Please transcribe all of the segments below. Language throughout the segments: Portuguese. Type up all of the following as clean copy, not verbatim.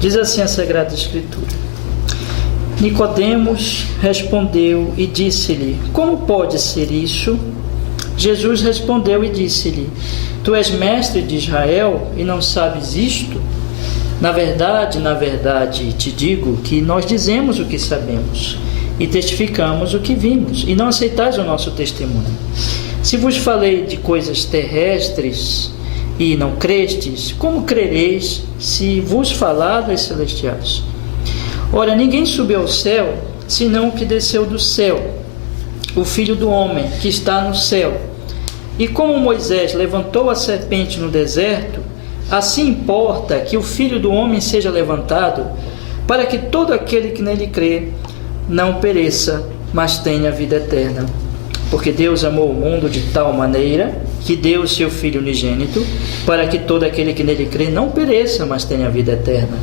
Diz assim a Sagrada Escritura: Nicodemos respondeu e disse-lhe: Como pode ser isso? Jesus respondeu e disse-lhe: Tu és mestre de Israel e não sabes isto? Na verdade, te digo que nós dizemos o que sabemos e testificamos o que vimos, e não aceitais o nosso testemunho. Se vos falei de coisas terrestres e não crestes, como crereis se vos falar das celestiais? Ora, ninguém subiu ao céu, senão o que desceu do céu, o Filho do Homem, que está no céu. E como Moisés levantou a serpente no deserto, assim importa que o Filho do Homem seja levantado, para que todo aquele que nele crê não pereça, mas tenha vida eterna. Porque Deus amou o mundo de tal maneira que deu o seu Filho unigênito, para que todo aquele que nele crê não pereça, mas tenha vida eterna.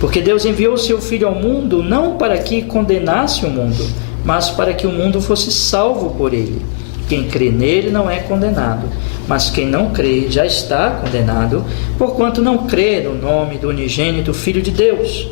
Porque Deus enviou o seu Filho ao mundo, não para que condenasse o mundo, mas para que o mundo fosse salvo por ele. Quem crê nele não é condenado, mas quem não crê já está condenado, porquanto não crê no nome do unigênito Filho de Deus.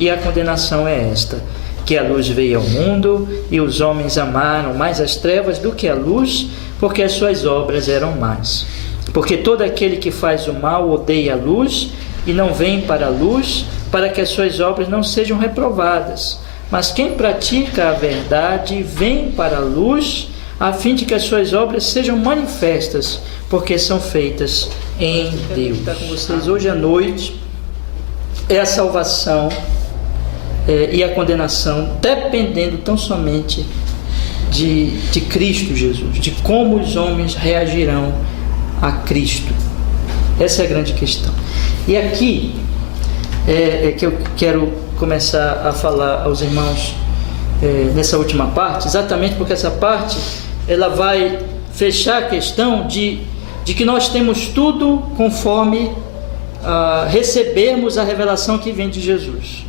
E a condenação é esta: que a luz veio ao mundo, e os homens amaram mais as trevas do que a luz, porque as suas obras eram más. Porque todo aquele que faz o mal odeia a luz, e não vem para a luz, para que as suas obras não sejam reprovadas. Mas quem pratica a verdade vem para a luz, a fim de que as suas obras sejam manifestas, porque são feitas em Deus. Estar com vocês hoje à noite é a salvação e a condenação, dependendo tão somente de Cristo Jesus, de como os homens reagirão a Cristo. Essa é a grande questão. E aqui é que eu quero começar a falar aos irmãos nessa última parte, exatamente porque essa parte ela vai fechar a questão de que nós temos tudo conforme recebermos a revelação que vem de Jesus.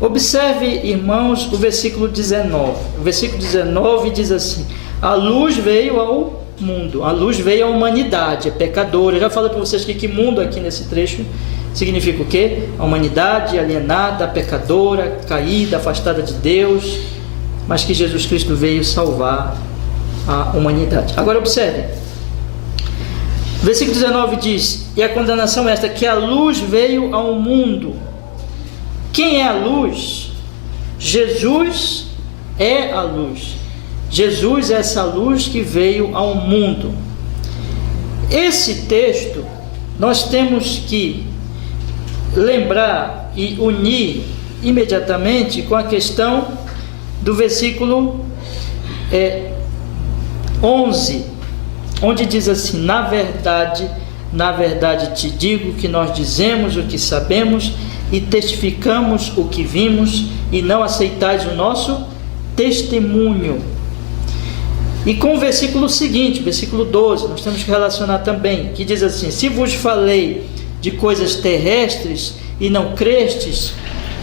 Observe, irmãos, o versículo 19. O versículo 19 diz assim: a luz veio ao mundo, a luz veio à humanidade, é pecadora. Eu já falei para vocês que mundo aqui nesse trecho significa o quê? A humanidade alienada, pecadora, caída, afastada de Deus, mas que Jesus Cristo veio salvar a humanidade. Agora observe, o versículo 19 diz: e a condenação é esta, que a luz veio ao mundo. Quem é a luz? Jesus é a luz. Jesus é essa luz que veio ao mundo. Esse texto nós temos que lembrar e unir imediatamente com a questão do versículo 11, onde diz assim: na verdade te digo que nós dizemos o que sabemos e testificamos o que vimos, e não aceitais o nosso testemunho. E com o versículo seguinte, versículo 12, nós temos que relacionar também, que diz assim: se vos falei de coisas terrestres e não crestes,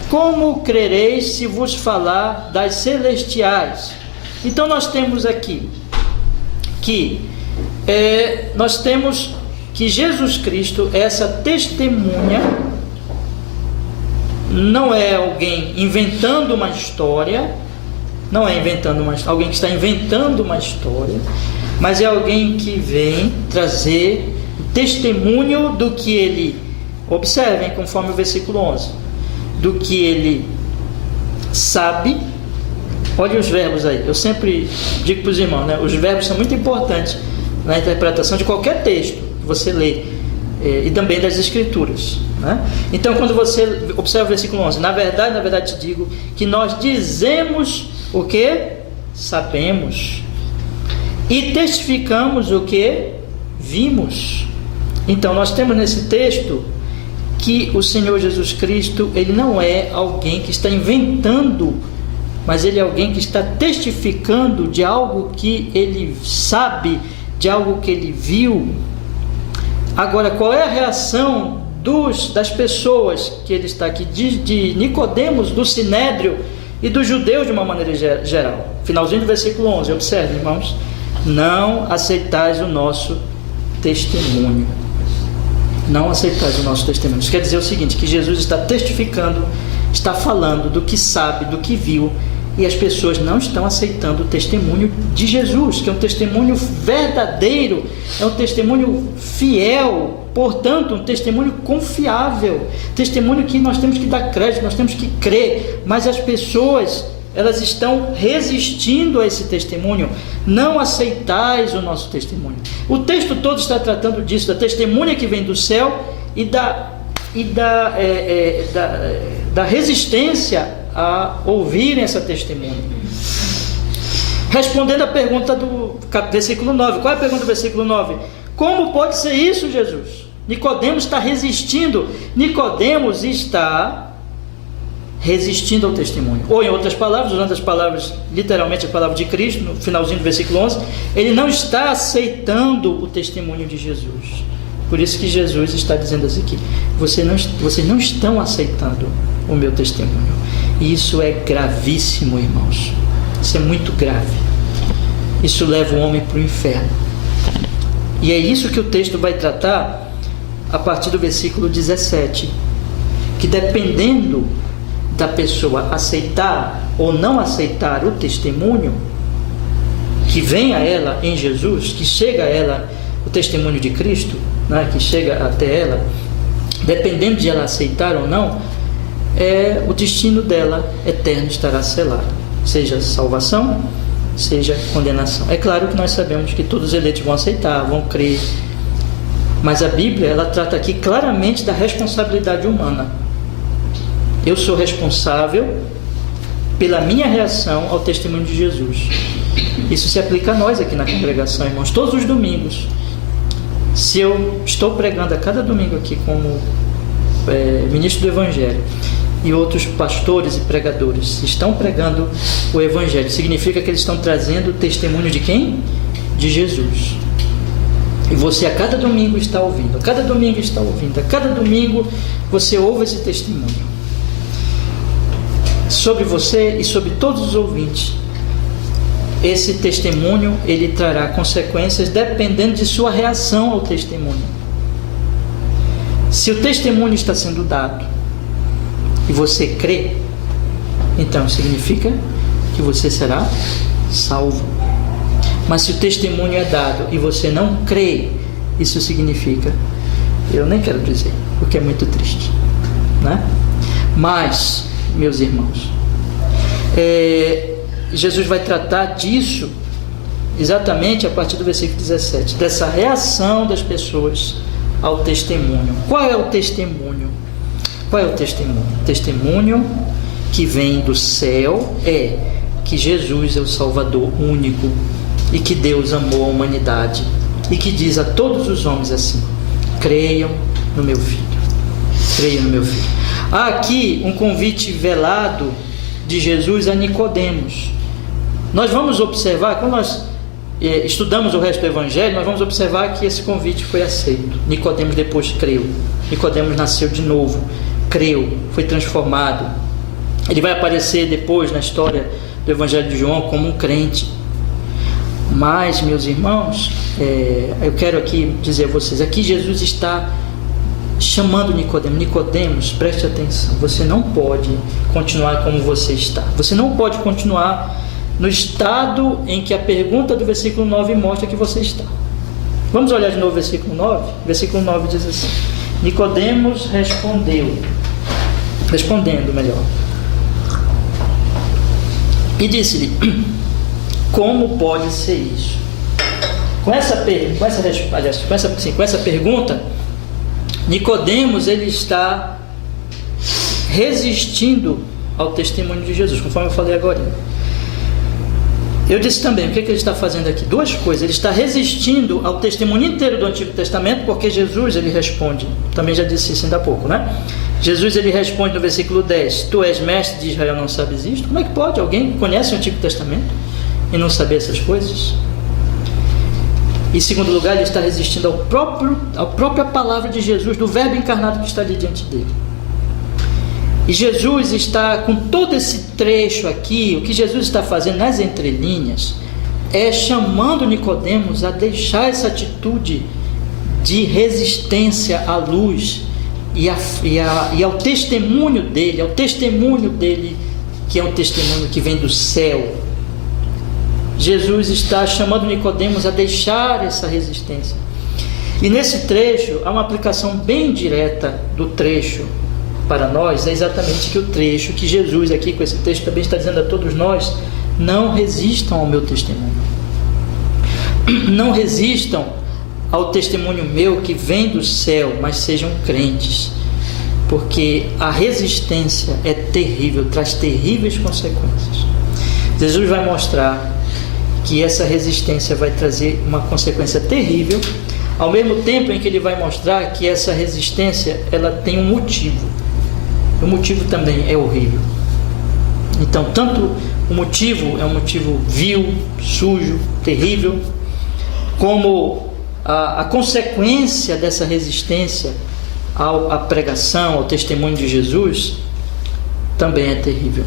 como crereis se vos falar das celestiais? Então nós temos aqui que nós temos que Jesus Cristo é essa testemunha. Não é alguém inventando uma história, não é alguém que está inventando uma história, mas é alguém que vem trazer testemunho do que ele, observem conforme o versículo 11, do que ele sabe. Olha os verbos aí, eu sempre digo para os irmãos, né? Os verbos são muito importantes na interpretação de qualquer texto que você lê, e também das Escrituras, né? Então, quando você observa o versículo 11, na verdade te digo que nós dizemos o que sabemos e testificamos o que vimos. Então, nós temos nesse texto que o Senhor Jesus Cristo, ele não é alguém que está inventando, mas ele é alguém que está testificando de algo que ele sabe, de algo que ele viu. Agora, qual é a reação das pessoas que ele está aqui, de Nicodemos, do Sinédrio e dos judeus de uma maneira geral? Finalzinho do versículo 11, observe, irmãos: não aceitais o nosso testemunho. não aceitais o nosso testemunho. Isso quer dizer o seguinte, que Jesus está testificando, está falando do que sabe, do que viu, e as pessoas não estão aceitando o testemunho de Jesus, que é um testemunho verdadeiro, é um testemunho fiel, portanto, um testemunho confiável, testemunho que nós temos que dar crédito, nós temos que crer, mas as pessoas, elas estão resistindo a esse testemunho. Não aceitais o nosso testemunho. O texto todo está tratando disso, da testemunha que vem do céu e da resistência a ouvirem essa testemunha. Respondendo à pergunta do versículo 9. Qual é a pergunta do versículo 9? Como pode ser isso, Jesus? Nicodemos está resistindo. Nicodemos está resistindo ao testemunho. Ou, em outras palavras, usando as palavras, literalmente a palavra de Cristo, no finalzinho do versículo 11, ele não está aceitando o testemunho de Jesus. Por isso que Jesus está dizendo assim aqui: vocês não estão aceitando o meu testemunho. E isso é gravíssimo, irmãos. Isso é muito grave. Isso leva o homem para o inferno. E é isso que o texto vai tratar a partir do versículo 17. Que dependendo da pessoa aceitar ou não aceitar o testemunho que vem a ela em Jesus, que chega a ela, o testemunho de Cristo, né, que chega até ela, dependendo de ela aceitar ou não, o destino dela eterno estará selado, seja salvação, seja condenação. É claro que nós sabemos que todos os eleitos vão aceitar, vão crer, mas a Bíblia, ela trata aqui claramente da responsabilidade humana. Eu sou responsável pela minha reação ao testemunho de Jesus. Isso se aplica a nós aqui na congregação, irmãos, todos os domingos. Se eu estou pregando a cada domingo aqui como ministro do Evangelho, e outros pastores e pregadores estão pregando o Evangelho, significa que eles estão trazendo o testemunho de quem? De Jesus. E você a cada domingo está ouvindo, a cada domingo está ouvindo, a cada domingo você ouve esse testemunho. Sobre você e sobre todos os ouvintes, esse testemunho, ele trará consequências dependendo de sua reação ao testemunho. Se o testemunho está sendo dado e você crê, então significa que você será salvo. Mas se o testemunho é dado e você não crê, isso significa, eu nem quero dizer, porque é muito triste, né? Mas, meus irmãos, Jesus vai tratar disso exatamente a partir do versículo 17, dessa reação das pessoas ao testemunho. Qual é o testemunho? Qual é o testemunho? O testemunho que vem do céu é que Jesus é o Salvador único e que Deus amou a humanidade e que diz a todos os homens assim: creiam no meu Filho. Creiam no meu Filho. Há aqui um convite velado de Jesus a Nicodemos. Nós vamos observar, quando nós estudamos o resto do Evangelho, nós vamos observar que esse convite foi aceito. Nicodemos depois creu. Nicodemos nasceu de novo, creu, foi transformado. Ele vai aparecer depois na história do Evangelho de João como um crente. Mas, meus irmãos, eu quero aqui dizer a vocês, aqui Jesus está chamando Nicodemos: Nicodemos, preste atenção, você não pode continuar como você está, você não pode continuar no estado em que a pergunta do versículo 9 mostra que você está. Vamos olhar de novo o versículo 9? O versículo 9 diz assim: Nicodemos respondendo melhor, e disse-lhe: como pode ser isso? Com essa pergunta, Nicodemos, ele está resistindo ao testemunho de Jesus, conforme eu falei agora. Eu disse também, o que ele está fazendo aqui? Duas coisas. Ele está resistindo ao testemunho inteiro do Antigo Testamento, porque Jesus, ele responde, também já disse isso ainda há pouco, né? Jesus, ele responde no versículo 10: tu és mestre de Israel, não sabes isto? Como é que pode alguém que conhece o Antigo Testamento e não saber essas coisas? Em segundo lugar, ele está resistindo à própria palavra de Jesus, do verbo encarnado que está ali diante dele. E Jesus está, com todo esse trecho aqui, o que Jesus está fazendo nas entrelinhas, é chamando Nicodemos a deixar essa atitude de resistência à luz e ao testemunho dele, que é um testemunho que vem do céu. Jesus está chamando Nicodemos a deixar essa resistência. E nesse trecho, há uma aplicação bem direta do trecho para nós, é exatamente que o trecho que Jesus aqui com esse texto também está dizendo a todos nós: não resistam ao meu testemunho. Não resistam ao testemunho meu que vem do céu, mas sejam crentes. Porque a resistência é terrível, traz terríveis consequências. Jesus vai mostrar que essa resistência vai trazer uma consequência terrível, ao mesmo tempo em que ele vai mostrar que essa resistência, ela tem um motivo. O motivo também é horrível. Então, tanto o motivo é um motivo vil, sujo, terrível, como a consequência dessa resistência à pregação, ao testemunho de Jesus, também é terrível.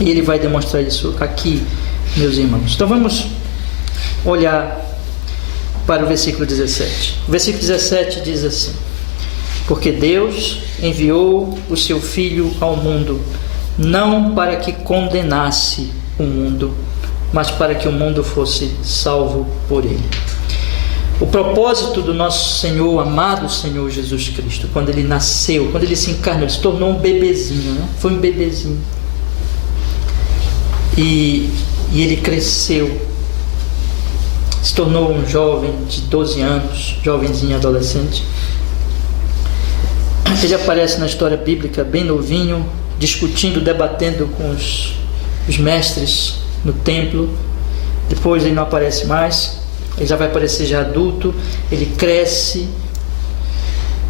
E ele vai demonstrar isso aqui, meus irmãos. Então vamos olhar para o versículo 17. O versículo 17 diz assim: porque Deus enviou o seu Filho ao mundo, não para que condenasse o mundo, mas para que o mundo fosse salvo por ele. O propósito do nosso Senhor, amado Senhor Jesus Cristo, quando ele nasceu, quando ele se encarnou, ele se tornou um bebezinho, né? Foi um bebezinho. E ele cresceu, se tornou um jovem de 12 anos, jovenzinho, adolescente. Ele aparece na história bíblica bem novinho, discutindo, debatendo com os mestres no templo. Depois ele não aparece mais, ele já vai aparecer já adulto. Ele cresce,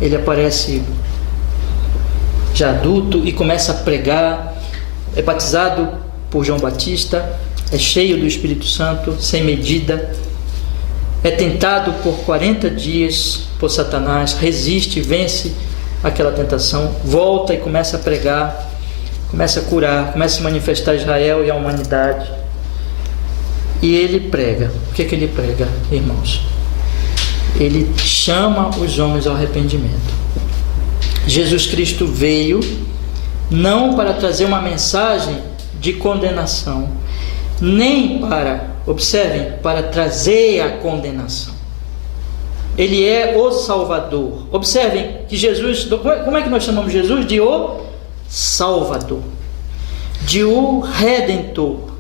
ele aparece já adulto e começa a pregar. É batizado por João Batista, é cheio do Espírito Santo, sem medida. É tentado por 40 dias por Satanás, resiste, vence aquela tentação, volta e começa a pregar, começa a curar, começa a se manifestar a Israel e a humanidade. E ele prega. O que é que ele prega, irmãos? Ele chama os homens ao arrependimento. Jesus Cristo veio não para trazer uma mensagem de condenação, nem para, observem, para trazer a condenação. Ele é o Salvador. Observem que Jesus, como é que nós chamamos Jesus? De o Salvador, de o Redentor.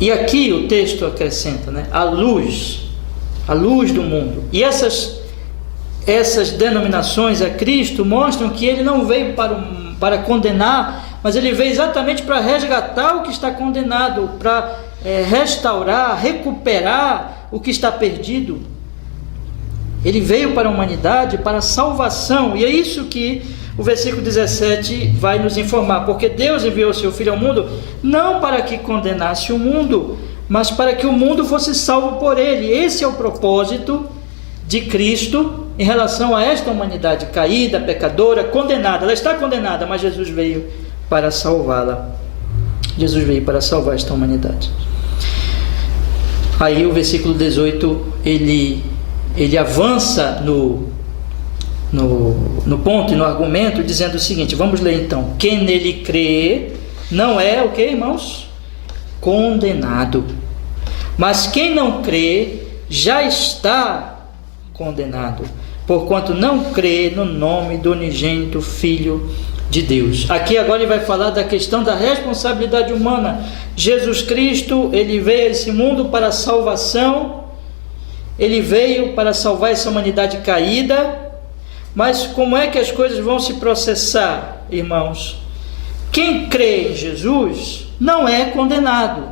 E aqui o texto acrescenta, né? A luz do mundo. E essas denominações a Cristo mostram que ele não veio para condenar, mas ele veio exatamente para resgatar o que está condenado, para restaurar, recuperar o que está perdido. Ele veio para a humanidade, para a salvação, e é isso que o versículo 17 vai nos informar: porque Deus enviou seu Filho ao mundo, não para que condenasse o mundo, mas para que o mundo fosse salvo por ele. Esse é o propósito de Cristo em relação a esta humanidade caída, pecadora, condenada. Ela está condenada, mas Jesus veio para salvá-la. Jesus veio para salvar esta humanidade. Aí o versículo 18, ele avança no ponto e no argumento, dizendo o seguinte, vamos ler então: quem nele crê não é o que, irmãos? Condenado. Mas quem não crê já está condenado, porquanto não crê no nome do unigênito Filho de Deus. Aqui agora ele vai falar da questão da responsabilidade humana. Jesus Cristo, ele veio a esse mundo para a salvação, ele veio para salvar essa humanidade caída, mas como é que as coisas vão se processar, irmãos? Quem crê em Jesus não é condenado.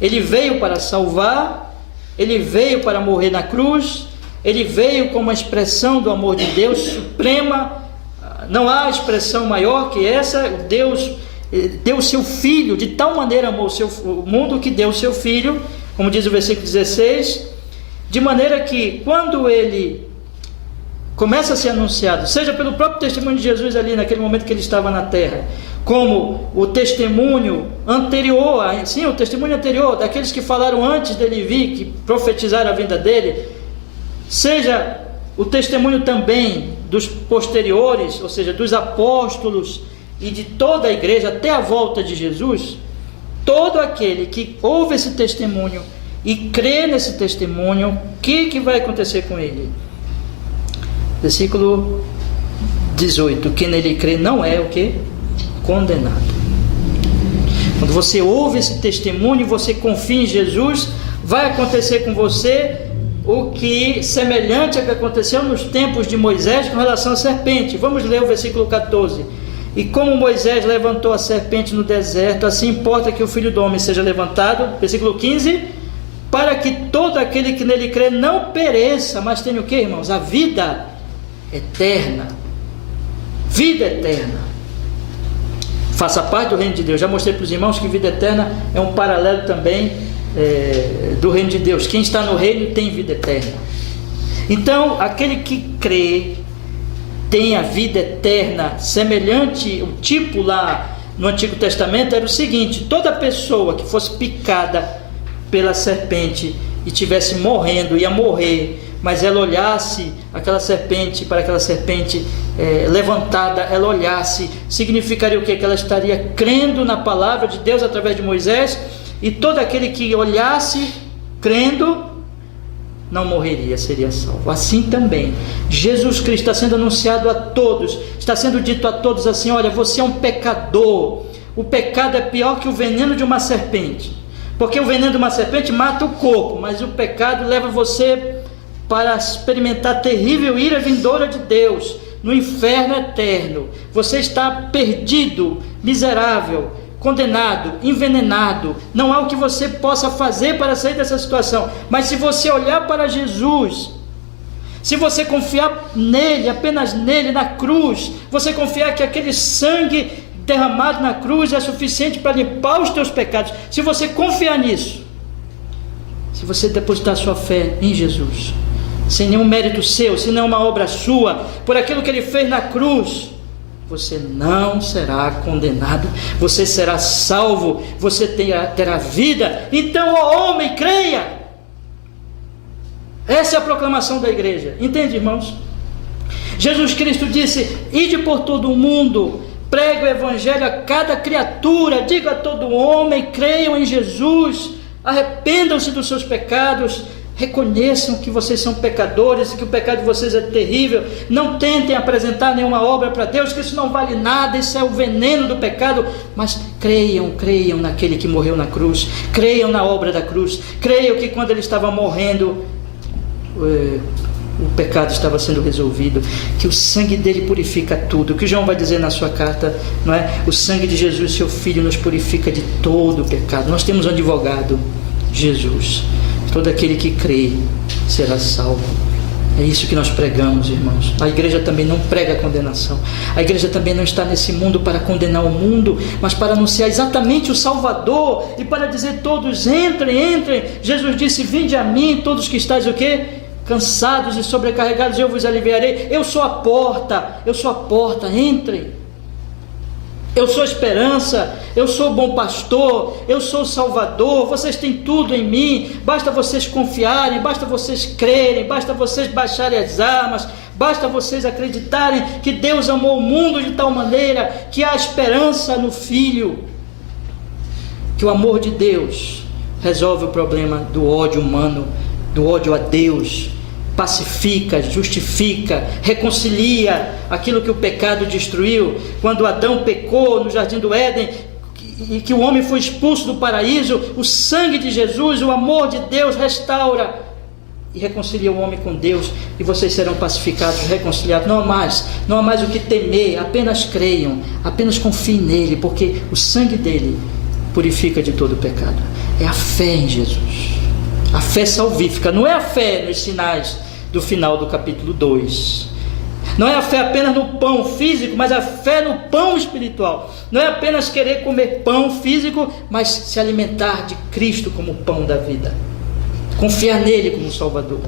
Ele veio para salvar, ele veio para morrer na cruz, ele veio como uma expressão do amor de Deus suprema. Não há expressão maior que essa. Deus deu o seu Filho, de tal maneira amou o mundo que deu o seu Filho, como diz o versículo 16, de maneira que quando ele começa a ser anunciado, seja pelo próprio testemunho de Jesus ali naquele momento que ele estava na terra, como o testemunho anterior, sim, o testemunho anterior daqueles que falaram antes dele vir, que profetizaram a vinda dele, seja o testemunho também dos posteriores, ou seja, dos apóstolos e de toda a igreja até a volta de Jesus, todo aquele que ouve esse testemunho e crê nesse testemunho, o que vai acontecer com ele? Versículo 18, quem nele crê não é o que? Condenado. Quando você ouve esse testemunho, você confia em Jesus, vai acontecer com você o que semelhante ao que aconteceu nos tempos de Moisés com relação à serpente. Vamos ler o versículo 14. E como Moisés levantou a serpente no deserto, assim importa que o Filho do Homem seja levantado, versículo 15, para que todo aquele que nele crê não pereça, mas tenha o que, irmãos? A vida eterna. Vida eterna. Faça parte do reino de Deus. Já mostrei para os irmãos que vida eterna é um paralelo também do reino de Deus. Quem está no reino tem vida eterna. Então, aquele que crê tem a vida eterna. Semelhante, o tipo lá no Antigo Testamento era o seguinte: toda pessoa que fosse picada pela serpente e tivesse morrendo, ia morrer, mas ela olhasse aquela serpente, para aquela serpente levantada, ela olhasse, significaria o quê? Que ela estaria crendo na palavra de Deus através de Moisés, e todo aquele que olhasse crendo não morreria, seria salvo. Assim também Jesus Cristo está sendo anunciado a todos, está sendo dito a todos assim: olha, você é um pecador. O pecado é pior que o veneno de uma serpente, porque o veneno de uma serpente mata o corpo, mas o pecado leva você para experimentar a terrível ira vindoura de Deus no inferno eterno. Você está perdido, miserável, condenado, envenenado. Não há o que você possa fazer para sair dessa situação, mas se você olhar para Jesus, se você confiar nele, apenas nele, na cruz, você confiar que aquele sangue derramado na cruz é suficiente para limpar os teus pecados, se você confiar nisso, se você depositar sua fé em Jesus, sem nenhum mérito seu, sem nenhuma obra sua, por aquilo que ele fez na cruz, você não será condenado, você será salvo, você terá vida. Então, ó homem, creia. Essa é a proclamação da igreja, entende, irmãos? Jesus Cristo disse: ide por todo o mundo, pregue o evangelho a cada criatura, diga a todo homem, creiam em Jesus, arrependam-se dos seus pecados, reconheçam que vocês são pecadores e que o pecado de vocês é terrível. Não tentem apresentar nenhuma obra para Deus, que isso não vale nada, isso é o veneno do pecado. Mas creiam naquele que morreu na cruz, creiam na obra da cruz, creiam que quando ele estava morrendo, o pecado estava sendo resolvido, que o sangue dele purifica tudo, o que João vai dizer na sua carta, não é? O sangue de Jesus, seu Filho, nos purifica de todo o pecado. Nós temos um advogado, Jesus. Todo aquele que crê será salvo. É isso que nós pregamos, irmãos. A igreja também não prega condenação. A igreja também não está nesse mundo para condenar o mundo, mas para anunciar exatamente o Salvador e para dizer: todos entrem. Jesus disse: vinde a mim, todos que estáis o quê? Cansados e sobrecarregados, eu vos aliviarei. Eu sou a porta, entrem. Eu sou a esperança, eu sou o bom pastor, eu sou o Salvador, vocês têm tudo em mim, basta vocês confiarem, basta vocês crerem, basta vocês baixarem as armas, basta vocês acreditarem que Deus amou o mundo de tal maneira que há esperança no Filho, que o amor de Deus resolve o problema do ódio humano, do ódio a Deus, pacifica, justifica, reconcilia aquilo que o pecado destruiu. Quando Adão pecou no jardim do Éden e que o homem foi expulso do paraíso, o sangue de Jesus, o amor de Deus restaura e reconcilia o homem com Deus, e vocês serão pacificados, reconciliados. Não há mais o que temer, apenas creiam, apenas confiem nele, porque o sangue dele purifica de todo o pecado. É a fé em Jesus, a fé salvífica. Não é a fé nos sinais do final do capítulo 2, não é a fé apenas no pão físico, mas a fé no pão espiritual. Não é apenas querer comer pão físico, mas se alimentar de Cristo como o pão da vida, confiar nele como Salvador.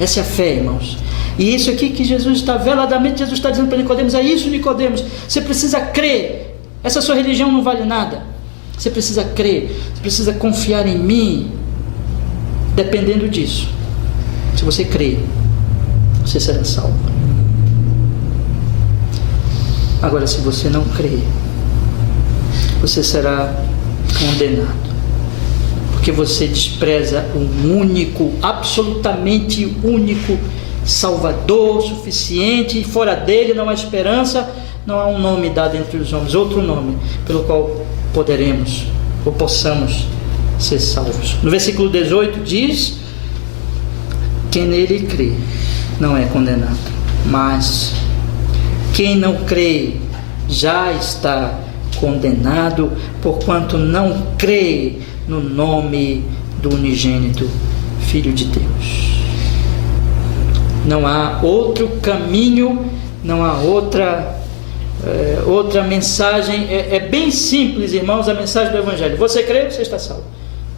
Essa é a fé, irmãos. E isso aqui que Jesus está veladamente, Jesus está dizendo para Nicodemos: é isso, Nicodemos, você precisa crer essa sua religião não vale nada. Você precisa crer, você precisa confiar em mim. Dependendo disso, se você crer, você será salvo. Agora, se você não crer, você será condenado, porque você despreza o único, absolutamente único Salvador suficiente, e fora dele não há esperança, não há um nome dado entre os homens, outro nome pelo qual poderemos ou possamos ser salvos. No versículo 18 diz: quem nele crê não é condenado, mas quem não crê já está condenado, porquanto não crê no nome do unigênito Filho de Deus. Não há outro caminho, não há outra mensagem. É bem simples, irmãos, a mensagem do Evangelho. Você crê, você está salvo.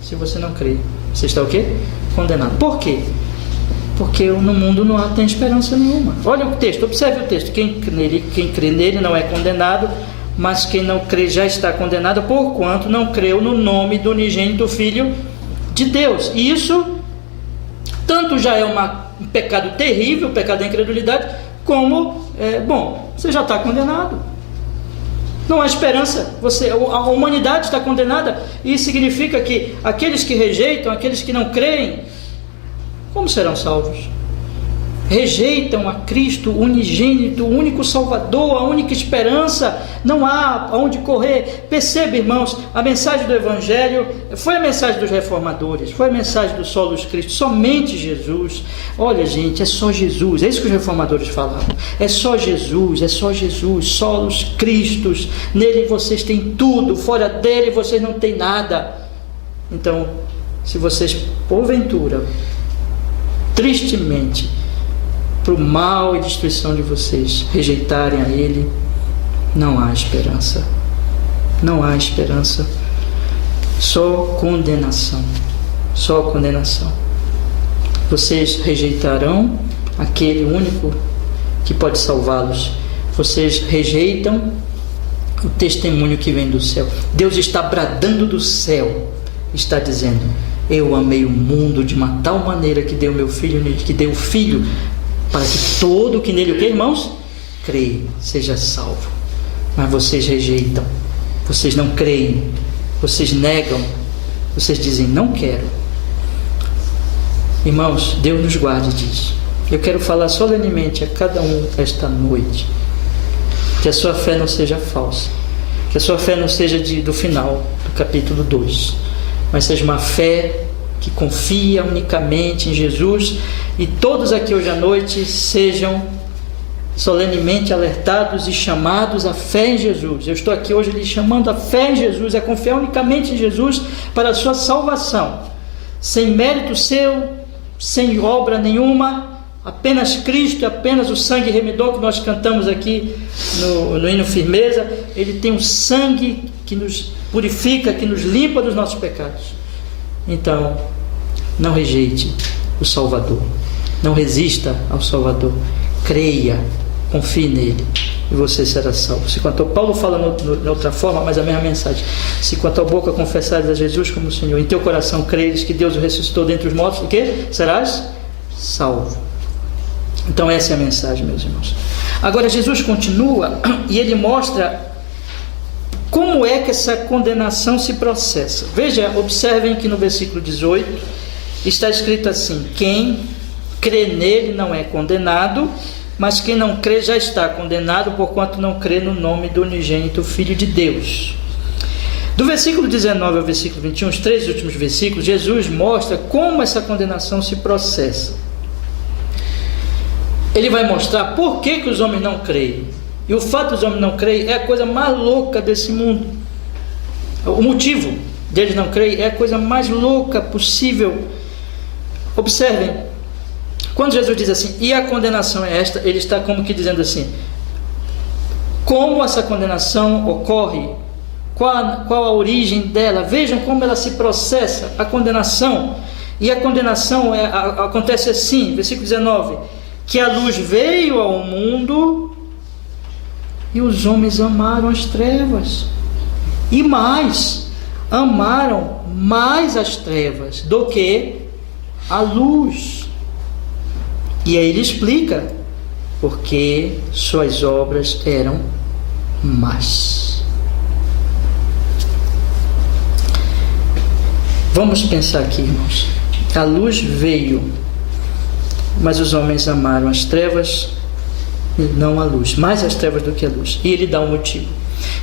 Se você não crê, você está o quê? Condenado. Por quê? Porque no mundo não tem esperança nenhuma. Olha o texto, observe o texto. Quem crê nele não é condenado, mas quem não crê já está condenado, porquanto não creu no nome do unigênito Filho de Deus. E isso tanto já é um pecado terrível, o pecado da incredulidade, como, você já está condenado. Não há esperança, a humanidade está condenada, e isso significa que aqueles que rejeitam, aqueles que não creem, como serão salvos? Rejeitam a Cristo, o unigênito, o único Salvador, a única esperança, não há aonde correr. Perceba, irmãos, a mensagem do Evangelho foi a mensagem dos reformadores, foi a mensagem do Solus Christi, somente Jesus. Olha, gente, é só Jesus, é isso que os reformadores falavam, é só Jesus, Solus Christus, nele vocês têm tudo, fora dele vocês não têm nada. Então, se vocês, porventura, tristemente, para o mal e destruição de vocês, rejeitarem a Ele, não há esperança. Não há esperança. Só condenação. Só condenação. Vocês rejeitarão aquele único que pode salvá-los. Vocês rejeitam o testemunho que vem do céu. Deus está bradando do céu, está dizendo: eu amei o mundo de uma tal maneira que deu meu filho, que deu o filho, para que todo que nele, o que, irmãos? Crê, seja salvo. Mas vocês rejeitam, vocês não creem, vocês negam, vocês dizem: não quero. Irmãos, Deus nos guarde disso. Eu quero falar solenemente a cada um esta noite, que a sua fé não seja falsa, que a sua fé não seja do final do capítulo 2, mas seja uma fé que confia unicamente em Jesus. E todos aqui hoje à noite sejam solenemente alertados e chamados à fé em Jesus. Eu estou aqui hoje lhe chamando a fé em Jesus, a confiar unicamente em Jesus para a sua salvação, sem mérito seu, sem obra nenhuma, apenas Cristo, apenas o sangue remidor que nós cantamos aqui no hino Firmeza. Ele tem um sangue que nos purifica, que nos limpa dos nossos pecados. Então, não rejeite o Salvador, não resista ao Salvador, creia, confie nele e você será salvo. Se quanto ao Paulo fala de outra forma, mas a mesma mensagem: se quanto à boca confessares a Jesus como Senhor, em teu coração creres que Deus o ressuscitou dentre os mortos, o que? Serás salvo. Então essa é a mensagem, meus irmãos. Agora Jesus continua e ele mostra como é que essa condenação se processa. Veja, observem que no versículo 18 está escrito assim: quem crê nele não é condenado, mas quem não crê já está condenado, porquanto não crê no nome do unigênito Filho de Deus. Do versículo 19 ao versículo 21, os 3 últimos versículos, Jesus mostra como essa condenação se processa. Ele vai mostrar por que os homens não creem. E o fato dos homens não creem é a coisa mais louca desse mundo. O motivo deles não creem é a coisa mais louca possível. Observem, quando Jesus diz assim: e a condenação é esta, ele está como que dizendo assim: como essa condenação ocorre, qual a origem dela. Vejam como ela se processa, a condenação. E a condenação acontece assim, versículo 19: que a luz veio ao mundo E os homens amaram as trevas. E mais, amaram mais as trevas do que a luz. E aí ele explica, porque suas obras eram más. Vamos pensar aqui, irmãos. A luz veio, mas os homens amaram as trevas e não a luz, mais as trevas do que a luz. E ele dá um motivo.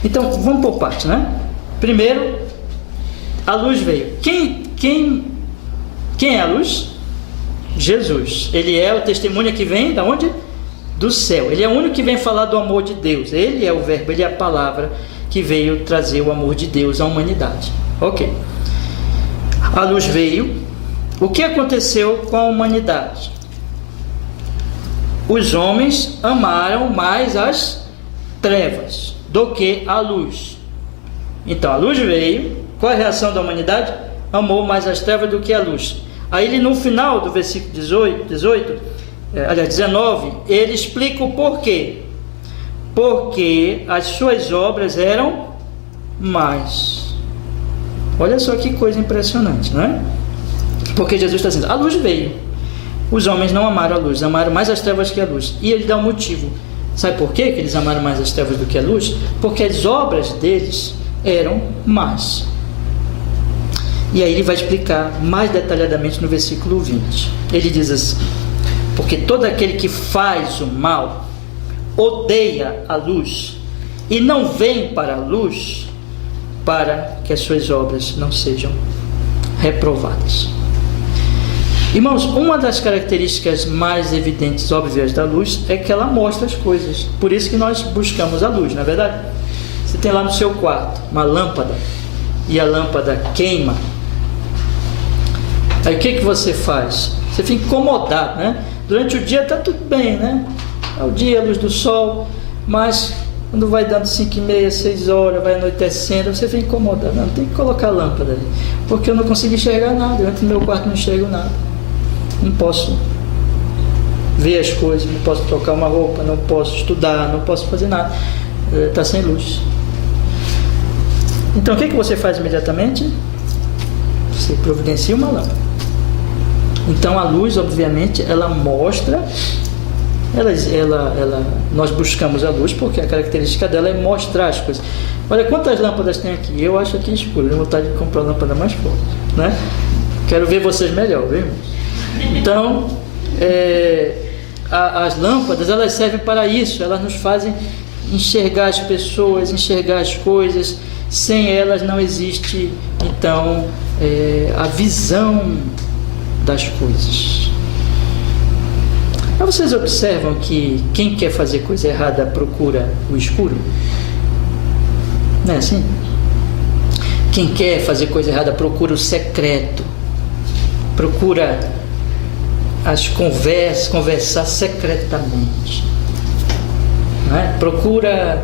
Então, vamos por partes, né? Primeiro, a luz veio. Quem é a luz? Jesus. Ele é o testemunho que vem da onde? Do céu. Ele é o único que vem falar do amor de Deus. Ele é o verbo, ele é a palavra que veio trazer o amor de Deus à humanidade. Ok. A luz veio. O que aconteceu com a humanidade? Os homens amaram mais as trevas do que a luz. Então a luz veio. Qual é a reação da humanidade? Amou mais as trevas do que a luz. Aí ele, no final do versículo 19, ele explica o porquê. Porque as suas obras eram más. Olha só que coisa impressionante, não é? Porque Jesus está dizendo, a luz veio. Os homens não amaram a luz, amaram mais as trevas que a luz. E ele dá um motivo. Sabe por quê que eles amaram mais as trevas do que a luz? Porque as obras deles eram más. E aí ele vai explicar mais detalhadamente no versículo 20. Ele diz assim: porque todo aquele que faz o mal odeia a luz e não vem para a luz, para que as suas obras não sejam reprovadas. Irmãos, uma das características mais evidentes, óbvias da luz é que ela mostra as coisas. Por isso que nós buscamos a luz, não é verdade? Você tem lá no seu quarto uma lâmpada e a lâmpada queima. Aí o que você faz? Você fica incomodado, né? Durante o dia está tudo bem, né? É o dia, a luz do sol, mas quando vai dando 5h30, 6 horas, vai anoitecendo, você fica incomodado. Não, tem que colocar a lâmpada ali, porque eu não consigo enxergar nada. Eu entro no meu quarto e não enxergo nada. Não posso ver as coisas, não posso trocar uma roupa, não posso estudar, não posso fazer nada. Está sem luz. Então o que você faz imediatamente? Você providencia uma lâmpada. Então a luz, obviamente, ela mostra, nós buscamos a luz porque a característica dela é mostrar as coisas. Olha quantas lâmpadas tem aqui. Eu acho aqui escuro, eu tenho vontade de comprar uma lâmpada mais forte, né? Quero ver vocês melhor, viu? Então as lâmpadas, elas servem para isso. Elas nos fazem enxergar as pessoas, enxergar as coisas. Sem elas não existe, então, a visão das coisas. Mas vocês observam que quem quer fazer coisa errada procura o escuro? Não é assim? Quem quer fazer coisa errada procura o secreto, procura as conversar secretamente, não é? Procura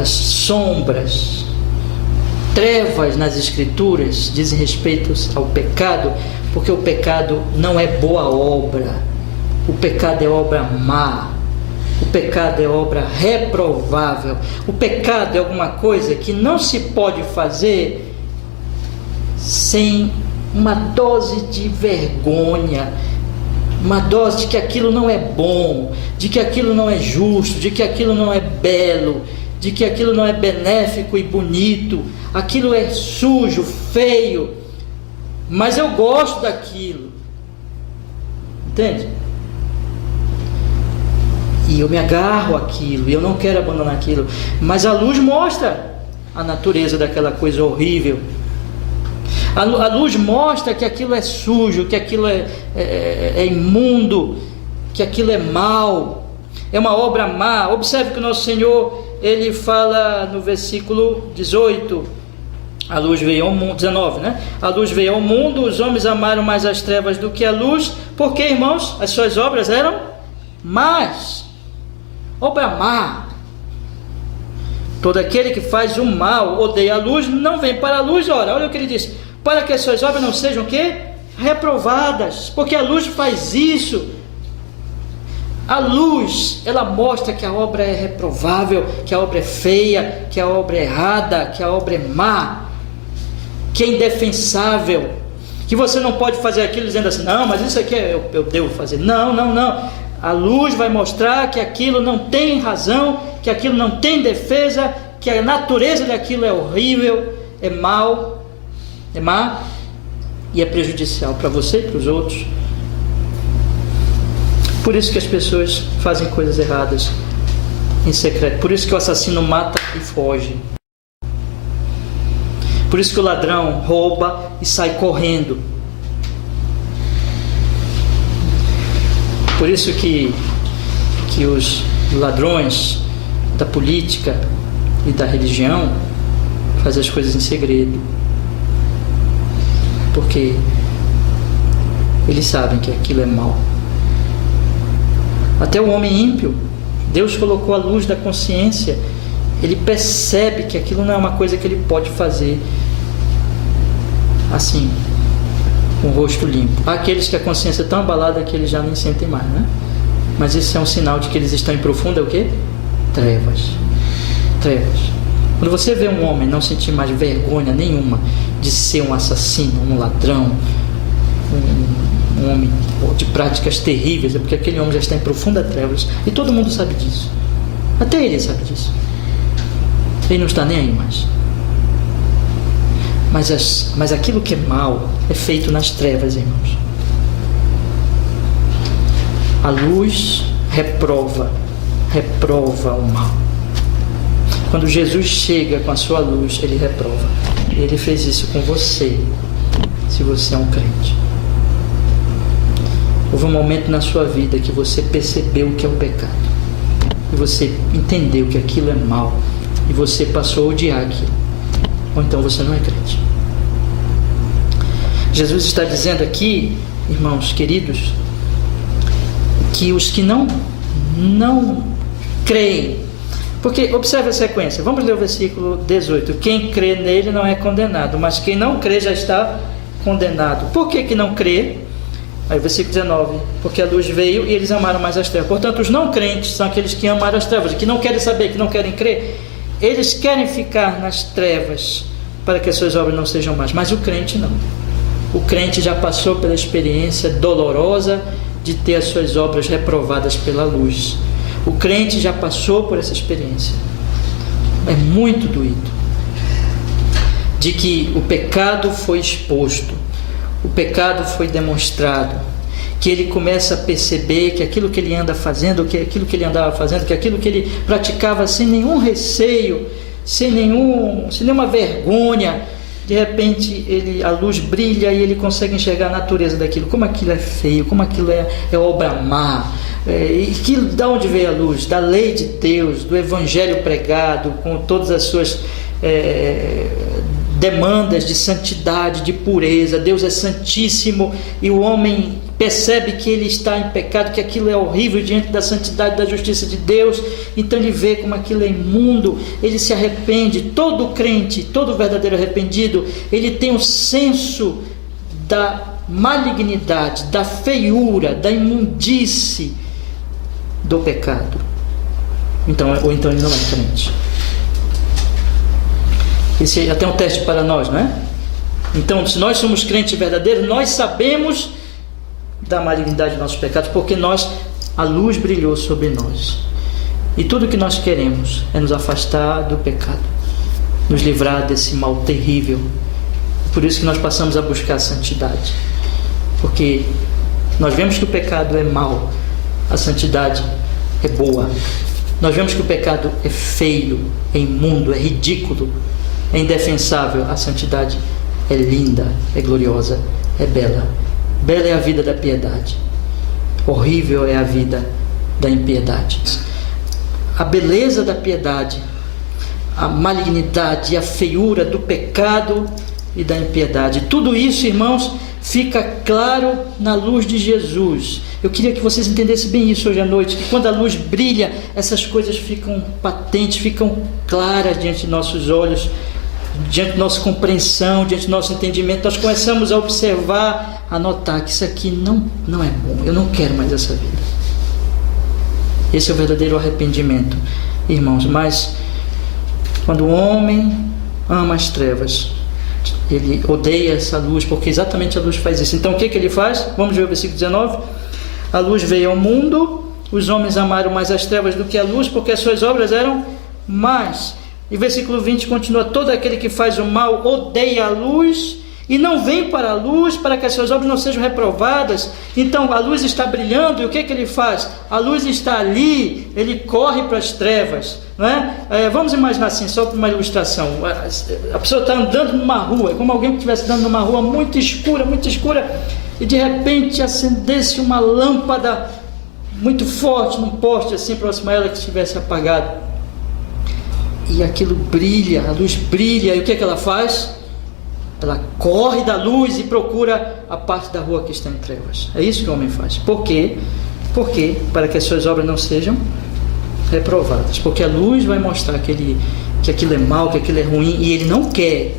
as sombras. Trevas nas Escrituras dizem respeito ao pecado, porque o pecado não é boa obra, o pecado é obra má, o pecado é obra reprovável, o pecado é alguma coisa que não se pode fazer sem uma dose de vergonha, uma dose de que aquilo não é bom, de que aquilo não é justo, de que aquilo não é belo, de que aquilo não é benéfico e bonito, aquilo é sujo, feio, mas eu gosto daquilo, entende? E eu me agarro àquilo, e eu não quero abandonar aquilo, mas a luz mostra a natureza daquela coisa horrível. A luz mostra que aquilo é sujo, que aquilo é imundo, que aquilo é mau, é uma obra má. Observe que o nosso Senhor, ele fala no versículo 18, a luz veio ao mundo, 19, né? A luz veio ao mundo, os homens amaram mais as trevas do que a luz, porque, irmãos, as suas obras eram más. Obra má. Todo aquele que faz o mal, odeia a luz, não vem para a luz. Ora, olha o que ele diz: para que as suas obras não sejam o quê? Reprovadas. Porque a luz faz isso. A luz, ela mostra que a obra é reprovável, que a obra é feia, que a obra é errada, que a obra é má, que é indefensável, que você não pode fazer aquilo dizendo assim, não, mas isso aqui eu devo fazer. Não, não, não. A luz vai mostrar que aquilo não tem razão, que aquilo não tem defesa, que a natureza daquilo é horrível, é mal, é má e é prejudicial para você e para os outros. Por isso que as pessoas fazem coisas erradas em secreto. Por isso que o assassino mata e foge. Por isso que o ladrão rouba e sai correndo. Por isso que os ladrões da política e da religião fazem as coisas em segredo. Porque eles sabem que aquilo é mal. Até o homem ímpio, Deus colocou a luz da consciência, ele percebe que aquilo não é uma coisa que ele pode fazer assim, com o rosto limpo. Há aqueles que a consciência é tão abalada que eles já nem sentem mais, né? Mas isso é um sinal de que eles estão em profunda o quê? Trevas. Trevas. Quando você vê um homem não sentir mais vergonha nenhuma de ser um assassino, um ladrão, um homem de práticas terríveis, é porque aquele homem já está em profunda trevas, e todo mundo sabe disso. Até ele sabe disso. Ele não está nem aí mais. Mas aquilo que é mal é feito nas trevas, irmãos. A luz reprova o mal. Quando Jesus chega com a sua luz, ele reprova. Ele fez isso com você, se você é um crente. Houve um momento na sua vida que você percebeu o que é o pecado, e você entendeu que aquilo é mal, e você passou a odiar aquilo. Ou então você não é crente. Jesus está dizendo aqui, irmãos queridos, que os que não creem, porque observe a sequência, vamos ler o versículo 18: quem crê nele não é condenado, mas quem não crê já está condenado. Por que não crê? Aí versículo 19: porque a luz veio e eles amaram mais as trevas. Portanto, os não crentes são aqueles que amaram as trevas, que não querem saber, que não querem crer. Eles querem ficar nas trevas para que as suas obras não sejam más, mas o crente não. O crente já passou pela experiência dolorosa de ter as suas obras reprovadas pela luz. O crente já passou por essa experiência. É muito doído. De que o pecado foi exposto, o pecado foi demonstrado, que ele começa a perceber que aquilo que ele anda fazendo, que aquilo que ele andava fazendo, que aquilo que ele praticava sem nenhum receio, sem nenhuma vergonha, de repente a luz brilha e ele consegue enxergar a natureza daquilo, como aquilo é feio, como aquilo é obra má. E de onde veio a luz? Da lei de Deus, do evangelho pregado, com todas as suas demandas de santidade, de pureza. Deus é santíssimo e o homem percebe que ele está em pecado, que aquilo é horrível diante da santidade, da justiça de Deus. Então ele vê como aquilo é imundo, ele se arrepende. Todo crente, todo verdadeiro arrependido, ele tem um senso da malignidade, da feiura, da imundície do pecado. Ou então ele não é crente. Esse é até um teste para nós, não é? Então, se nós somos crentes verdadeiros, nós sabemos da malignidade dos nossos pecados, porque a luz brilhou sobre nós. E tudo que nós queremos é nos afastar do pecado, nos livrar desse mal terrível. Por isso que nós passamos a buscar a santidade, porque nós vemos que o pecado é mau, a santidade é boa. Nós vemos que o pecado é feio, é imundo, é ridículo, é indefensável. A santidade é linda, é gloriosa, é bela. Bela é a vida da piedade, horrível é a vida da impiedade. A beleza da piedade, a malignidade e a feiura do pecado e da impiedade, tudo isso, irmãos, fica claro na luz de Jesus. Eu queria que vocês entendessem bem isso hoje à noite, que quando a luz brilha, essas coisas ficam patentes, ficam claras diante de nossos olhos, diante da nossa compreensão, diante do nosso entendimento. Nós começamos a observar, a notar que isso aqui não é bom, eu não quero mais essa vida. Esse é o verdadeiro arrependimento, irmãos. Mas quando o homem ama as trevas, ele odeia essa luz, porque exatamente a luz faz isso. Então o que ele faz? Vamos ver o versículo 19. A luz veio ao mundo, os homens amaram mais as trevas do que a luz, porque as suas obras eram más. E versículo 20 continua: todo aquele que faz o mal odeia a luz e não vem para a luz, para que as suas obras não sejam reprovadas. Então a luz está brilhando, e o que ele faz? A luz está ali, ele corre para as trevas, não é? Vamos imaginar assim, só para uma ilustração: a pessoa está andando numa rua, é como alguém que estivesse andando numa rua muito escura, e de repente acendesse uma lâmpada muito forte num poste assim próximo a ela, que estivesse apagado, e aquilo brilha, a luz brilha, e o que ela faz? Ela corre da luz e procura a parte da rua que está em trevas. É isso que o homem faz. Por quê? Porque para que as suas obras não sejam reprovadas. Porque a luz vai mostrar que aquilo é mal, que aquilo é ruim, e ele não quer.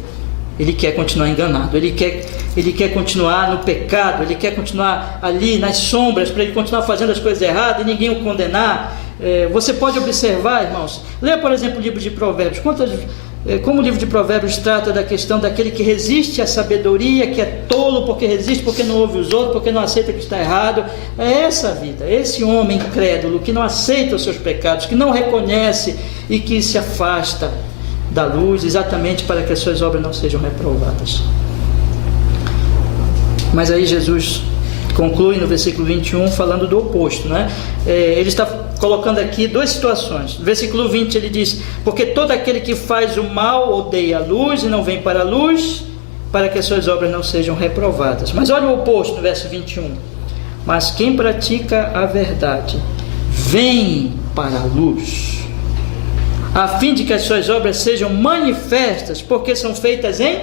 Ele quer continuar enganado, ele quer continuar no pecado, ele quer continuar ali nas sombras, para ele continuar fazendo as coisas erradas e ninguém o condenar. Você pode observar, irmãos, leia por exemplo o livro de Provérbios. Como o livro de Provérbios trata da questão daquele que resiste à sabedoria, que é tolo porque resiste, porque não ouve os outros, porque não aceita que está errado. É essa a vida, esse homem incrédulo que não aceita os seus pecados, que não reconhece e que se afasta da luz, exatamente para que as suas obras não sejam reprovadas. Mas aí Jesus conclui no versículo 21 falando do oposto, né? Ele está colocando aqui duas situações. No versículo 20 ele diz: porque todo aquele que faz o mal odeia a luz e não vem para a luz, para que as suas obras não sejam reprovadas. Mas olha o oposto no verso 21: mas quem pratica a verdade vem para a luz, a fim de que as suas obras sejam manifestas, porque são feitas em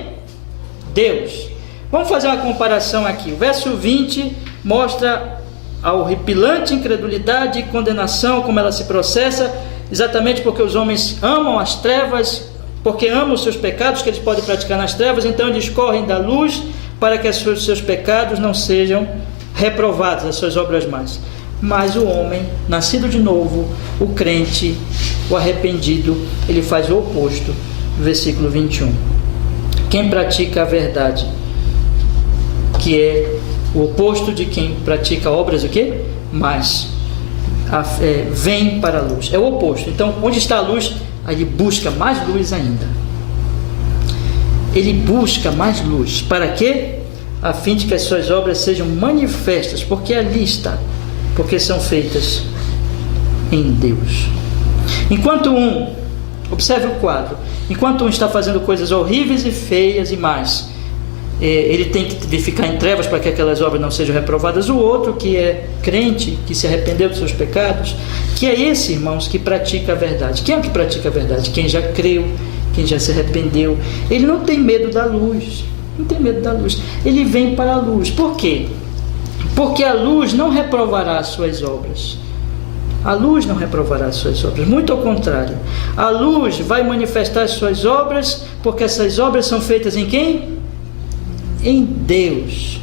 Deus. Vamos fazer uma comparação aqui. O verso 20 mostra a horripilante incredulidade e condenação, como ela se processa, exatamente porque os homens amam as trevas, porque amam os seus pecados que eles podem praticar nas trevas, então eles correm da luz para que os seus pecados não sejam reprovados, as suas obras más. Mas o homem, nascido de novo, o crente, o arrependido, ele faz o oposto. Versículo 21. Quem pratica a verdade, que é o oposto de quem pratica obras o quê? Mas vem para a luz. É o oposto. Então, onde está a luz? Aí ele busca mais luz ainda. Ele busca mais luz. Para quê? A fim de que as suas obras sejam manifestas, porque ali está. Porque são feitas em Deus. Observe o quadro. Enquanto um está fazendo coisas horríveis e feias e más, ele tem que ficar em trevas para que aquelas obras não sejam reprovadas. O outro, que é crente, que se arrependeu dos seus pecados, que é esse, irmãos, que pratica a verdade. Quem é o que pratica a verdade? Quem já creu, quem já se arrependeu. Ele não tem medo da luz. Não tem medo da luz. Ele vem para a luz. Por quê? Porque a luz não reprovará as suas obras. A luz não reprovará as suas obras. Muito ao contrário. A luz vai manifestar as suas obras, porque essas obras são feitas em quem? Em Deus.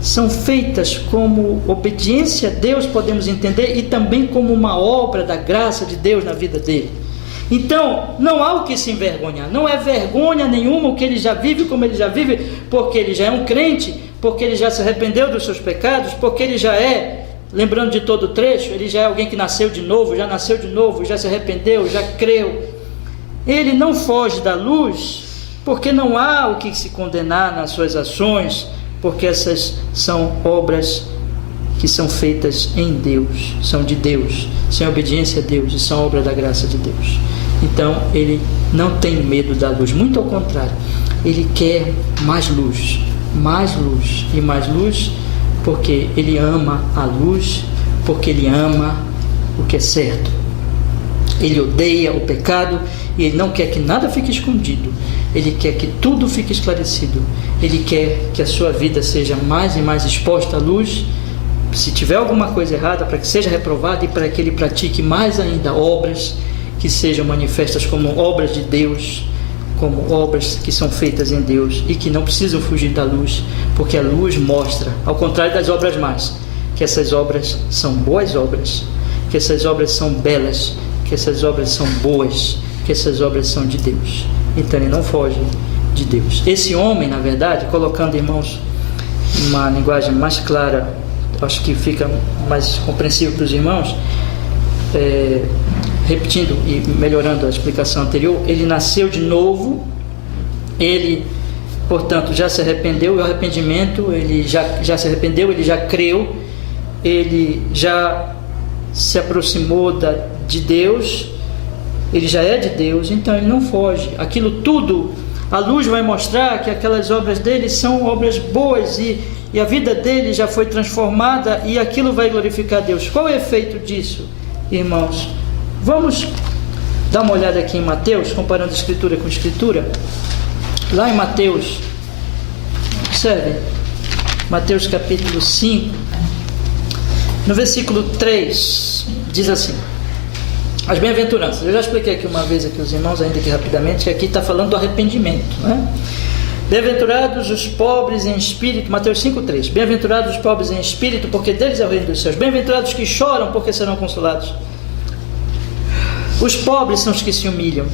São feitas como obediência a Deus, podemos entender, e também como uma obra da graça de Deus na vida dele. Então, não há o que se envergonhar. Não é vergonha nenhuma o que ele já vive, como ele já vive, porque ele já é um crente, porque ele já se arrependeu dos seus pecados, porque ele já é, lembrando de todo o trecho, ele já é alguém que nasceu de novo, já se arrependeu, já creu. Ele não foge da luz, porque não há o que se condenar nas suas ações, porque essas são obras que são feitas em Deus, são de Deus, são obediência a Deus e são obra da graça de Deus. Então ele não tem medo da luz, muito ao contrário, ele quer mais luz e mais luz, porque ele ama a luz, porque ele ama o que é certo. Ele odeia o pecado e ele não quer que nada fique escondido. Ele quer que tudo fique esclarecido. Ele quer que a sua vida seja mais e mais exposta à luz. Se tiver alguma coisa errada, para que seja reprovada, e para que ele pratique mais ainda obras que sejam manifestas como obras de Deus, como obras que são feitas em Deus e que não precisam fugir da luz, porque a luz mostra, ao contrário das obras más, que essas obras são boas obras que essas obras são belas, que essas obras são boas, que essas obras são de Deus. Então ele não foge de Deus. Esse homem, na verdade, colocando, irmãos, uma linguagem mais clara, acho que fica mais compreensível para os irmãos, repetindo e melhorando a explicação anterior, ele nasceu de novo, ele, portanto, já se arrependeu, e o arrependimento, ele já se arrependeu, ele já creu, ele já se aproximou de Deus, ele já é de Deus, então ele não foge. Aquilo tudo, a luz vai mostrar que aquelas obras dele são obras boas, e a vida dele já foi transformada, e aquilo vai glorificar a Deus. Qual é o efeito disso, irmãos? Vamos dar uma olhada aqui em Mateus, comparando Escritura com Escritura. Lá em Mateus, observe, Mateus capítulo 5, no versículo 3, diz assim: as bem-aventuranças. Eu já expliquei aqui uma vez aqui os irmãos, ainda aqui rapidamente, que aqui está falando do arrependimento, né? Bem-aventurados os pobres em espírito, Mateus 5,3. Bem-aventurados os pobres em espírito, porque deles é o reino dos céus. Bem-aventurados que choram, porque serão consolados. Os pobres são os que se humilham.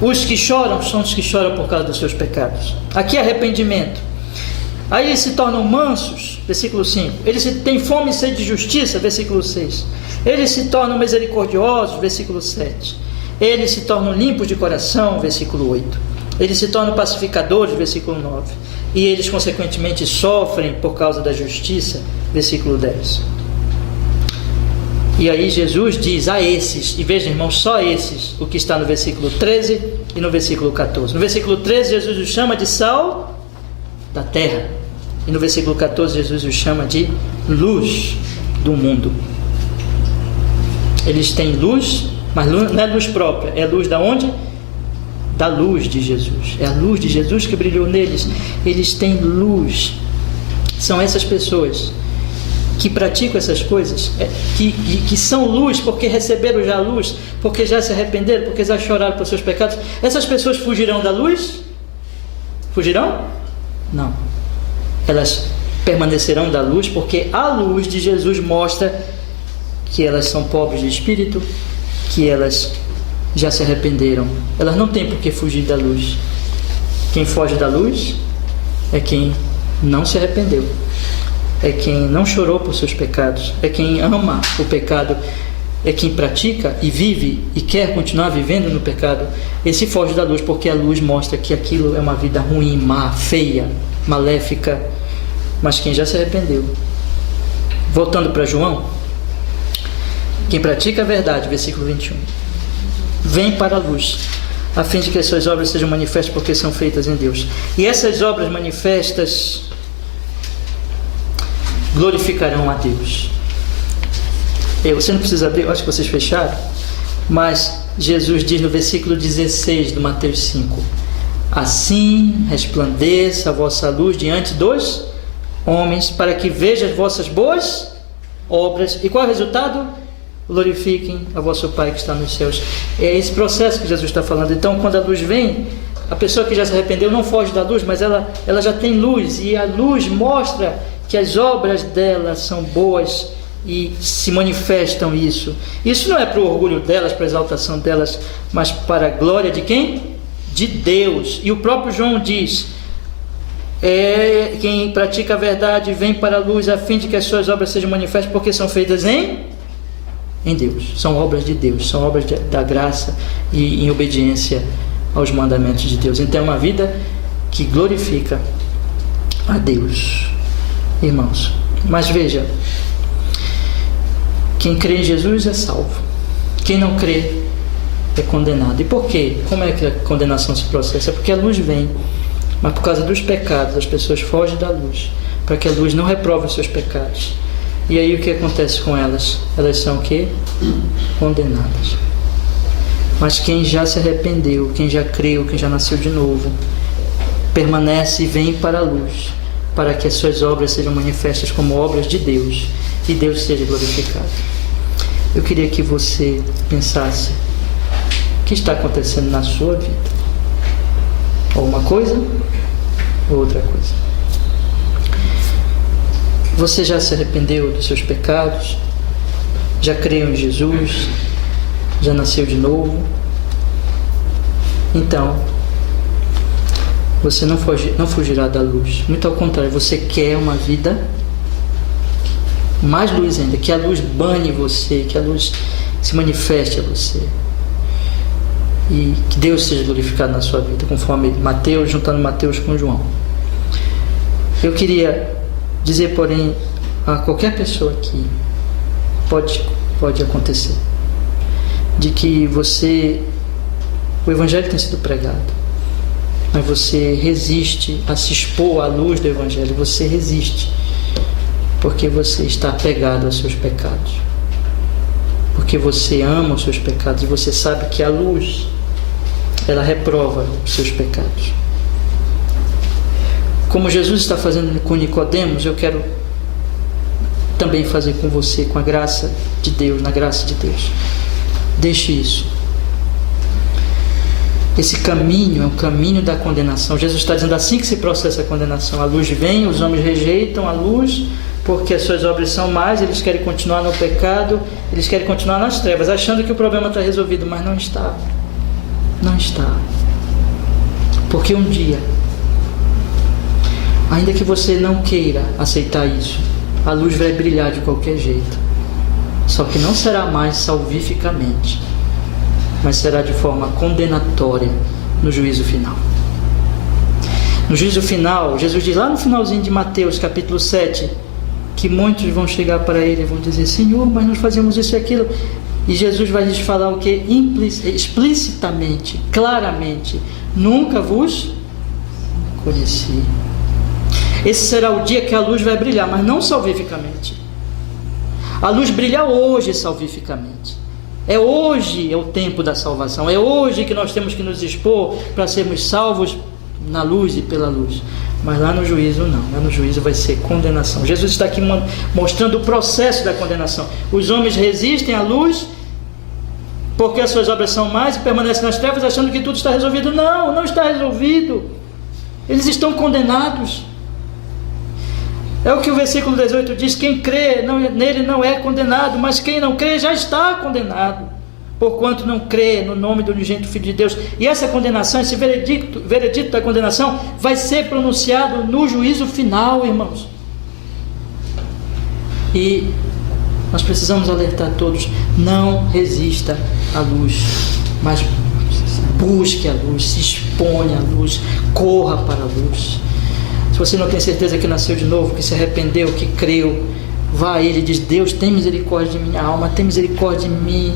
Os que choram são os que choram por causa dos seus pecados. Aqui é arrependimento. Aí eles se tornam mansos, versículo 5. Eles têm fome e sede de justiça, versículo 6. Eles se tornam misericordiosos, versículo 7. Eles se tornam limpos de coração, versículo 8. Eles se tornam pacificadores, versículo 9. E eles, consequentemente, sofrem por causa da justiça, versículo 10. E aí Jesus diz a esses, e veja, irmãos, só esses, o que está no versículo 13 e no versículo 14. No versículo 13, Jesus os chama de sal da terra. E no versículo 14, Jesus os chama de luz do mundo. Eles têm luz, mas não é luz própria, é luz da onde? Da luz de Jesus. É a luz de Jesus que brilhou neles. Eles têm luz. São essas pessoas que praticam essas coisas, que são luz porque receberam já a luz, porque já se arrependeram, porque já choraram por seus pecados. Essas pessoas fugirão da luz? Fugirão? Não. Elas permanecerão da luz, porque a luz de Jesus mostra que elas são pobres de espírito, que elas já se arrependeram. Elas não têm por que fugir da luz. Quem foge da luz é quem não se arrependeu, é quem não chorou por seus pecados, é quem ama o pecado, é quem pratica e vive e quer continuar vivendo no pecado. Esse foge da luz porque a luz mostra que aquilo é uma vida ruim, má, feia, maléfica. Mas quem já se arrependeu, voltando para João, quem pratica a verdade, versículo 21, vem para a luz, a fim de que as suas obras sejam manifestas, porque são feitas em Deus. E essas obras manifestas glorificarão a Deus. Você não precisa abrir, eu acho que vocês fecharam, mas Jesus diz no versículo 16 do Mateus 5: assim resplandeça a vossa luz diante dos homens, para que vejam as vossas boas obras. E qual é o resultado? Glorifiquem a vosso Pai que está nos céus. É esse processo que Jesus está falando. Então, quando a luz vem, a pessoa que já se arrependeu não foge da luz, mas ela já tem luz, e a luz mostra que as obras dela são boas e se manifestam isso. Isso não é para o orgulho delas, para a exaltação delas, mas para a glória de quem? De Deus. E o próprio João diz: quem pratica a verdade vem para a luz, a fim de que as suas obras sejam manifestas, porque são feitas em Deus. São obras de Deus, são obras da graça e em obediência aos mandamentos de Deus. Então é uma vida que glorifica a Deus, irmãos. Mas veja, quem crê em Jesus é salvo, quem não crê é condenado. E por quê? Como é que a condenação se processa? É porque a luz vem, mas por causa dos pecados as pessoas fogem da luz, para que a luz não reprove os seus pecados. E aí o que acontece com elas? Elas são o quê? Condenadas. Mas quem já se arrependeu, quem já creu, quem já nasceu de novo, permanece e vem para a luz, para que as suas obras sejam manifestas como obras de Deus e Deus seja glorificado. Eu queria que você pensasse: o que está acontecendo na sua vida? Ou uma coisa ou outra coisa. Você já se arrependeu dos seus pecados? já creu em Jesus, já nasceu de novo. Então, você não fugirá da luz. Muito ao contrário, você quer uma vida mais luz ainda, que a luz banhe você, que a luz se manifeste a você. E que Deus seja glorificado na sua vida, conforme Mateus, juntando Mateus com João. Eu queria dizer, porém, a qualquer pessoa que pode acontecer, de que o Evangelho tem sido pregado, mas você resiste a se expor à luz do Evangelho, você resiste, porque você está apegado aos seus pecados, porque você ama os seus pecados, e você sabe que a luz, ela reprova os seus pecados. Como Jesus está fazendo com Nicodemos, eu quero também fazer com você, com a graça de Deus, na graça de Deus. Deixe isso. Esse caminho é o caminho da condenação. Jesus está dizendo assim que se processa a condenação. A luz vem, os homens rejeitam a luz, porque as suas obras são más, eles querem continuar no pecado, eles querem continuar nas trevas, achando que o problema está resolvido, mas não está. Não está. Porque um dia, ainda que você não queira aceitar isso, a luz vai brilhar de qualquer jeito. Só que não será mais salvificamente, mas será de forma condenatória no juízo final. No juízo final, Jesus diz lá no finalzinho de Mateus capítulo 7, que muitos vão chegar para ele e vão dizer: Senhor, mas nós fazemos isso e aquilo. E Jesus vai lhes falar o que? Explicitamente, claramente: nunca vos conheci. Esse será o dia que a luz vai brilhar, mas não salvificamente. A luz brilha hoje salvificamente. É hoje é o tempo da salvação. É hoje que nós temos que nos expor para sermos salvos na luz e pela luz. Mas lá no juízo não. Lá no juízo vai ser condenação. Jesus está aqui mostrando o processo da condenação. Os homens resistem à luz porque as suas obras são más e permanecem nas trevas, achando que tudo está resolvido. Não, não está resolvido. Eles estão condenados. É o que o versículo 18 diz: quem crê nele não é condenado, mas quem não crê já está condenado, porquanto não crê no nome do unigênito Filho de Deus. E essa condenação, esse veredicto da condenação, vai ser pronunciado no juízo final, irmãos. E nós precisamos alertar todos: não resista à luz, mas busque a luz, se exponha à luz, corra para a luz. Se você não tem certeza que nasceu de novo, que se arrependeu, que creu, vá a Ele e diz: Deus, tem misericórdia de minha alma, tem misericórdia de mim,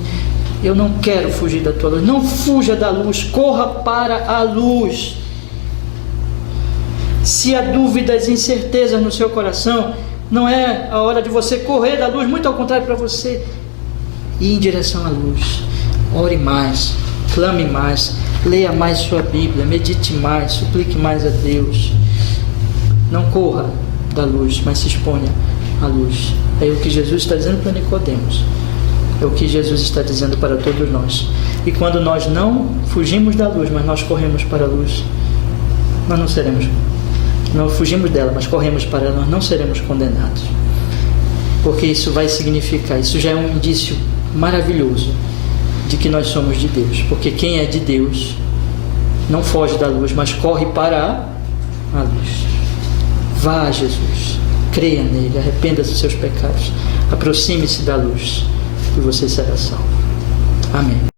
eu não quero fugir da tua luz. Não fuja da luz, corra para a luz. Se há dúvidas e incertezas no seu coração, não é a hora de você correr da luz, muito ao contrário, para você ir em direção à luz. Ore mais, clame mais, leia mais sua Bíblia, medite mais, suplique mais a Deus. Não corra da luz, mas se exponha à luz. É o que Jesus está dizendo para Nicodemos. É o que Jesus está dizendo para todos nós. E quando nós não fugimos da luz, mas nós corremos para a luz, nós não seremos. Não fugimos dela, mas corremos para ela, nós não seremos condenados. Porque isso vai significar, isso já é um indício maravilhoso de que nós somos de Deus. Porque quem é de Deus não foge da luz, mas corre para a luz. Vá a Jesus, creia nele, arrependa-se dos seus pecados, aproxime-se da luz e você será salvo. Amém.